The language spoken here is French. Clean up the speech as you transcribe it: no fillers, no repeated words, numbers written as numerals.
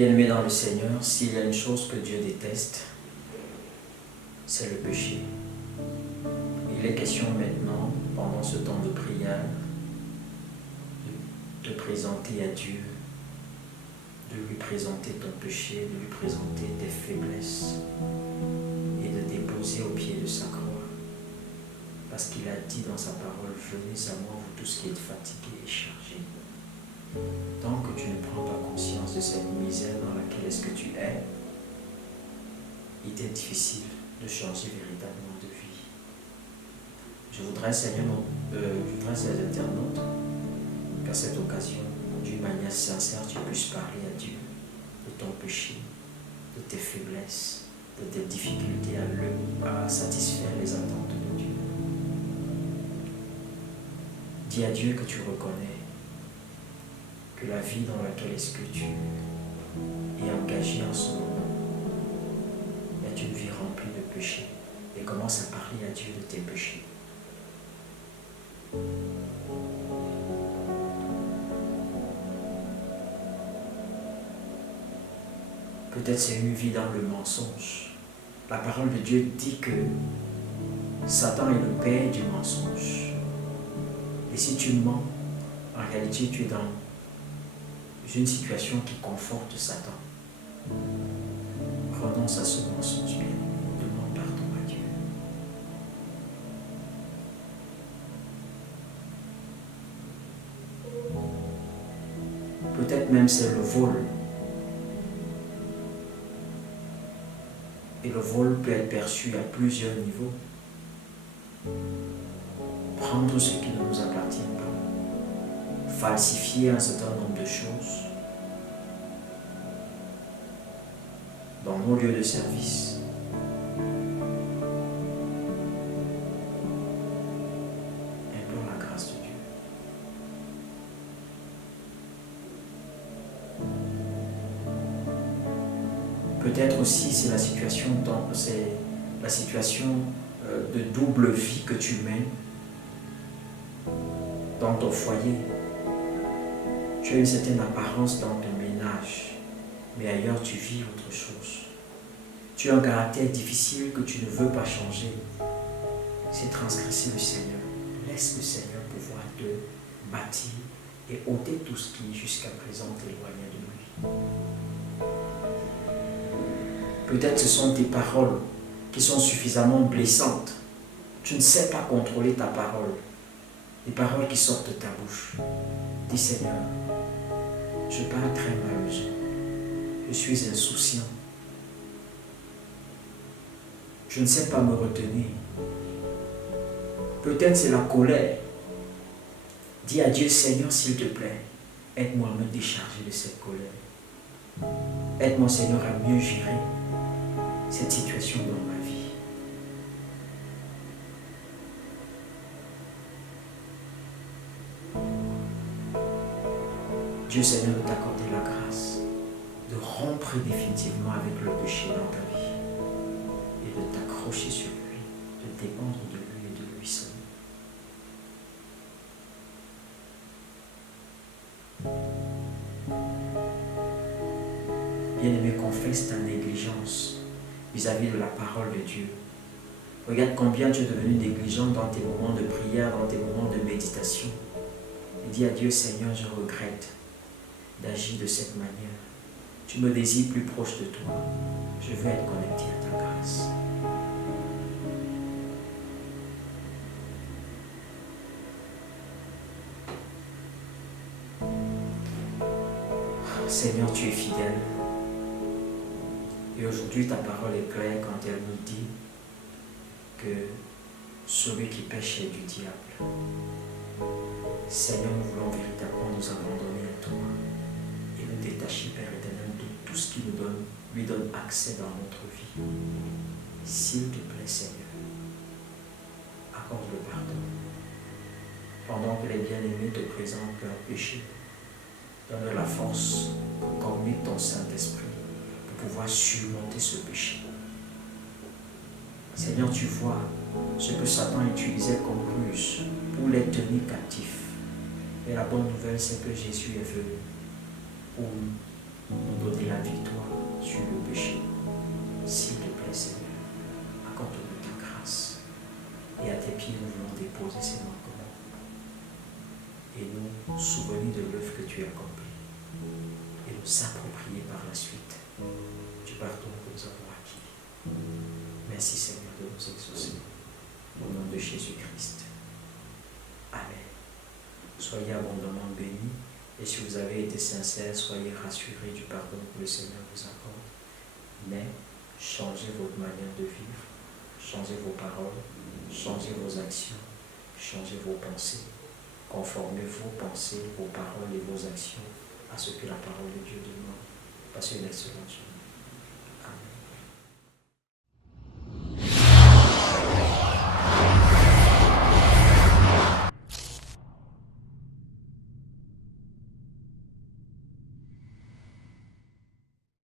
Bien-aimés dans le Seigneur, s'il y a une chose que Dieu déteste, c'est le péché. Il est question maintenant, pendant ce temps de prière, de présenter à Dieu, de lui présenter ton péché, de lui présenter tes faiblesses et de déposer au pied de sa croix. Parce qu'il a dit dans sa parole, venez à moi, vous tous qui êtes fatigués et chargés. Tant que tu ne prends pas conscience de cette misère dans laquelle est-ce que tu es, il t'est difficile de changer véritablement de vie. Je voudrais, Seigneur, ces internautes, qu'à cette occasion, d'une manière sincère, tu puisses parler à Dieu de ton péché, de tes faiblesses, de tes difficultés à satisfaire les attentes de Dieu. Dis à Dieu que tu reconnais que la vie dans laquelle est-ce que tu es engagé en ce moment est une vie remplie de péchés. Et commence à parler à Dieu de tes péchés. Peut-être c'est une vie dans le mensonge. La parole de Dieu dit que Satan est le père du mensonge. Et si tu mens, en réalité tu es dans une situation qui conforte Satan. Renonce à ce mensonge, bien. Demande pardon à Dieu. Peut-être même c'est le vol. Et le vol peut être perçu à plusieurs niveaux. Prendre ce qui ne nous appartient pas. Falsifier un certain nombre de choses. Dans nos lieux de service. Implore la grâce de Dieu. Peut-être aussi c'est la situation de double vie que tu mènes dans ton foyer. Tu as une certaine apparence dans ton ménage, mais ailleurs tu vis autre chose. Tu as un caractère difficile que tu ne veux pas changer. C'est transgresser le Seigneur. Laisse le Seigneur pouvoir te bâtir et ôter tout ce qui jusqu'à présent t'éloignait de lui. Peut-être ce sont tes paroles qui sont suffisamment blessantes. Tu ne sais pas contrôler ta parole. Les paroles qui sortent de ta bouche. Dis Seigneur, je parle très malheureusement. Je suis insouciant. Je ne sais pas me retenir. Peut-être c'est la colère. Dis à Dieu, Seigneur, s'il te plaît, aide-moi à me décharger de cette colère. Aide-moi, Seigneur, à mieux gérer cette situation dans ma vie. Dieu, Seigneur, de t'accorder la grâce de rompre définitivement avec le péché dans ta vie et de t'accrocher sur lui, de dépendre de lui et de lui seul. Bien-aimé, confesse ta négligence vis-à-vis de la parole de Dieu. Regarde combien tu es devenu négligent dans tes moments de prière, dans tes moments de méditation. Et dis à Dieu, Seigneur, je regrette d'agir de cette manière. Tu me désires plus proche de toi. Je veux être connecté à ta grâce. Seigneur, tu es fidèle. Et aujourd'hui, ta parole est claire quand elle nous dit que celui qui pêche est du diable. Seigneur, nous voulons véritablement nous abandonner à toi et nous détacher, Père éternel, de tout ce qui lui donne accès dans notre vie. S'il te plaît, Seigneur, accorde le pardon. Pendant que les bien-aimés te présentent leur péché, donne la force pour communiquer ton Saint-Esprit pour pouvoir surmonter ce péché. Seigneur, tu vois ce que Satan utilisait comme ruse pour les tenir captifs. Et la bonne nouvelle, c'est que Jésus est venu pour nous donner la victoire sur le péché. S'il te plaît, Seigneur, accorde-nous ta grâce. Et à tes pieds, nous voulons déposer ces manquements et nous souvenir de l'œuvre que tu as accomplie et nous s'approprier par la suite du pardon que nous avons acquis. Merci, Seigneur, de nous exaucer. Au nom de Jésus-Christ. Amen. Soyez abondamment bénis. Et si vous avez été sincère, soyez rassurés du pardon que le Seigneur vous accorde. Mais changez votre manière de vivre, changez vos paroles, changez vos actions, changez vos pensées. Conformez vos pensées, vos paroles et vos actions à ce que la parole de Dieu demande. Passez une excellente journée.